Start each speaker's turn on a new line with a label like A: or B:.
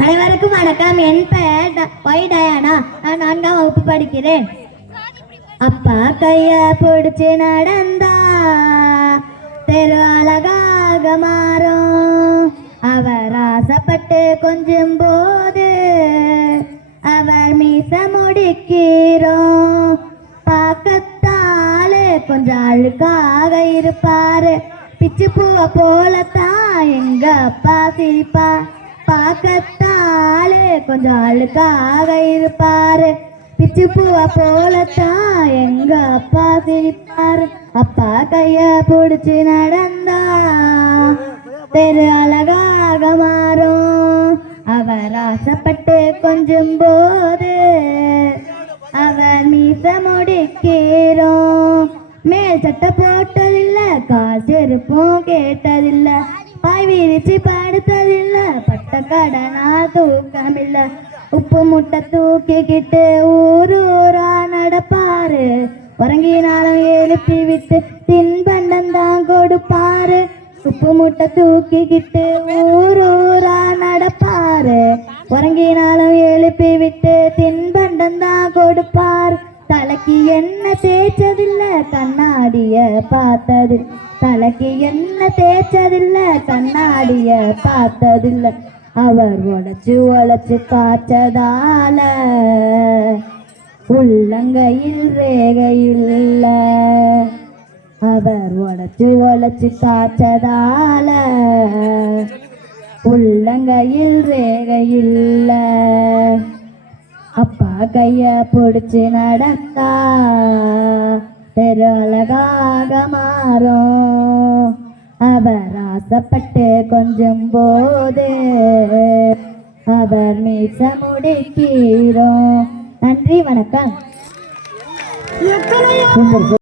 A: அனைவருக்கும் வணக்கம். என் பெயர் ஒய் டயானா. நான் நான்காம் வகுப்பு படிக்கிறேன். அப்பா கைய பிடிச்சு நடந்தா தெரு அழகாக மாறும். அவர் ஆசைப்பட்டு கொஞ்சம் போது அவர் மீச முடிக்கிறோம் பார்க்கத்தாலே கொஞ்சம் அழுக்காக இருப்பாரு. பிச்சு பூவை போலத்தான் எங்க அப்பா சிரிப்பா. ஆளு கொஞ்சம் அழுக்காக இருப்பாரு. பிச்சு பூவை போலத்தான் எங்க அப்பா சிரிப்பாரு. அப்பா கைய பிடிச்சு நடந்தா தெரு அழகாக மாறும். அவர் ஆசைப்பட்டு கொஞ்சம் போது அவர் மீச முடிக்கிறோம் மேல் சட்டை போட்டதில்லை காசு இருப்போம் கேட்டதில்லை. பாய் விரிச்சு படுத்ததில்ல. பட்ட கடனா தூக்கமில்ல. உப்பு முட்டை தூக்கிக்கிட்டு ஊர் ஊரா நடப்பாரு. உறங்கினாலும் எழுப்பி விட்டு தின்பண்டம் தான் கொடுப்பாரு. உப்பு முட்டை தூக்கிக்கிட்டு ஊர் ஊரா நடப்பாரு. உறங்கினாலும் எழுப்பி விட்டு தின்பண்டம் தான் கொடுப்பார். தலைக்கு என்ன தேய்ச்சதில்ல? கண்ணாடிய பார்த்தது தலைக்கு என்ன தேய்ச்சதில்ல? கண்ணாடிய பார்த்ததில்ல. அவர் உழைச்சு உழைச்சு பார்த்ததால உள்ளங்கையில் ரேகையில் அவர் உழைச்சு உழைச்சு பார்த்ததால உள்ளங்கையில் ரேகையில் கைய பிடிச்சு நடந்தா தெரு அழகாக மாறும். அவர் ஆசைப்பட்டு கொஞ்சம் போது அவர் மீச முடிக்கிறோம் நன்றி வணக்கம்.